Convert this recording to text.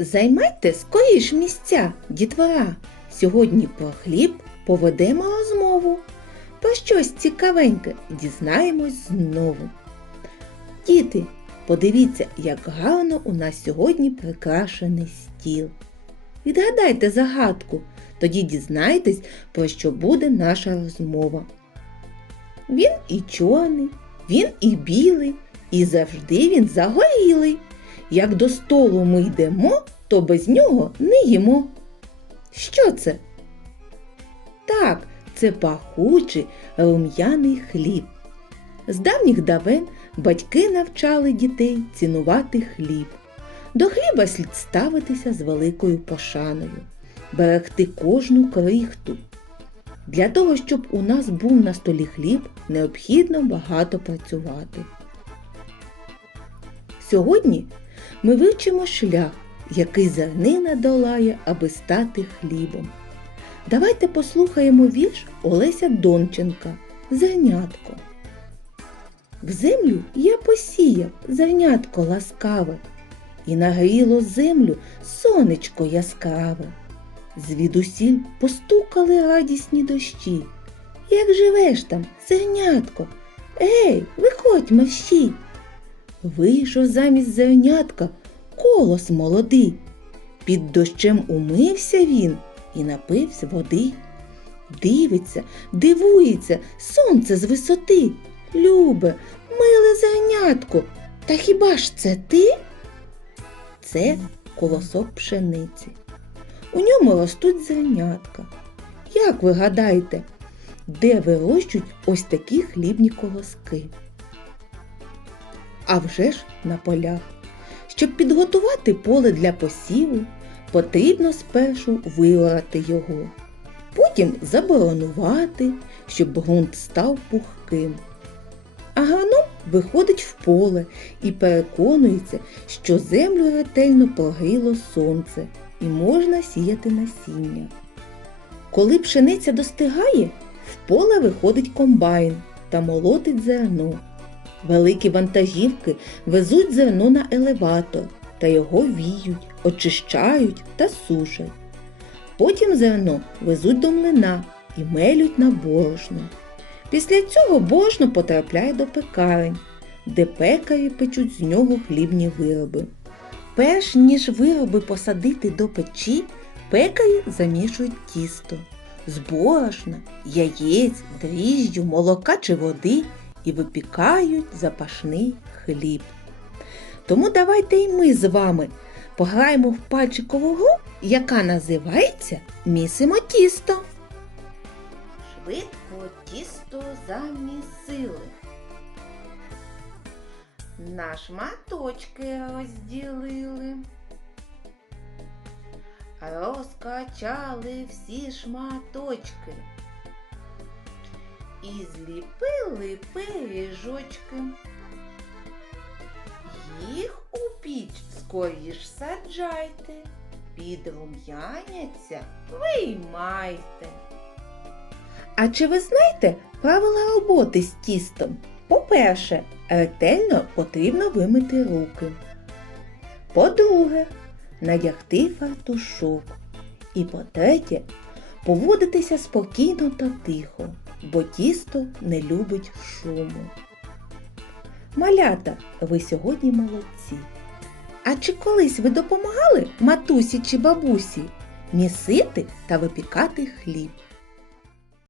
Займайте скоріш місця, дітвора. Сьогодні про хліб поведемо розмову. Про щось цікавеньке дізнаємось знову. Діти, подивіться, як гарно у нас сьогодні прикрашений стіл. Відгадайте загадку, тоді дізнайтесь, про що буде наша розмова. Він і чорний, він і білий, і завжди він загорілий. Як до столу ми йдемо, то без нього не їмо. Що це? Так, це пахучий рум'яний хліб. З давніх давен батьки навчали дітей цінувати хліб. До хліба слід ставитися з великою пошаною, берегти кожну крихту. Для того, щоб у нас був на столі хліб, необхідно багато працювати. Сьогодні ми вивчимо шлях, який зернина долає, аби стати хлібом. Давайте послухаємо вірш Олеся Донченка Зернятко. В землю я посіяв зернятко ласкаве, і нагріло землю сонечко яскраве. Звідусіль постукали радісні дощі. Як живеш там, зернятко? Ей, виходь мерщій! Вийшов замість зернятка колос молодий. Під дощем умився він і напився води. Дивиться, дивується, сонце з висоти. Любе, миле зернятко, та хіба ж це ти? Це колосок пшениці. У ньому ростуть зернятка. Як ви гадаєте, де вирощують ось такі хлібні колоски? А вже ж на полях. Щоб підготувати поле для посіву, потрібно спершу виорати його, потім заборонувати, щоб ґрунт став пухким. Агроном виходить в поле і переконується, що землю ретельно прогріло сонце і можна сіяти насіння. Коли пшениця достигає, в поле виходить комбайн та молотить зерно. Великі вантажівки везуть зерно на елеватор та його віють, очищають та сушать. Потім зерно везуть до млина і мелють на борошно. Після цього борошно потрапляє до пекарень, де пекарі печуть з нього хлібні вироби. Перш ніж вироби посадити до печі, пекарі замішують тісто з борошна, яєць, дріжджу, молока чи води і випікають запашний хліб. Тому давайте і ми з вами пограємо в пальчикову гру, яка називається Місимо тісто. Швидко тісто замісили. На шматочки розділили. Розкачали всі шматочки. І зліпили пиріжочки. Їх у піч скоріш саджайте, підрум'яняться, виймайте. А чи ви знаєте правила роботи з тістом? По-перше, ретельно потрібно вимити руки. По-друге, надягти фартушок. І по-третє, поводитися спокійно та тихо, бо тісто не любить шуму. Малята, ви сьогодні молодці. А чи колись ви допомагали матусі чи бабусі місити та випікати хліб?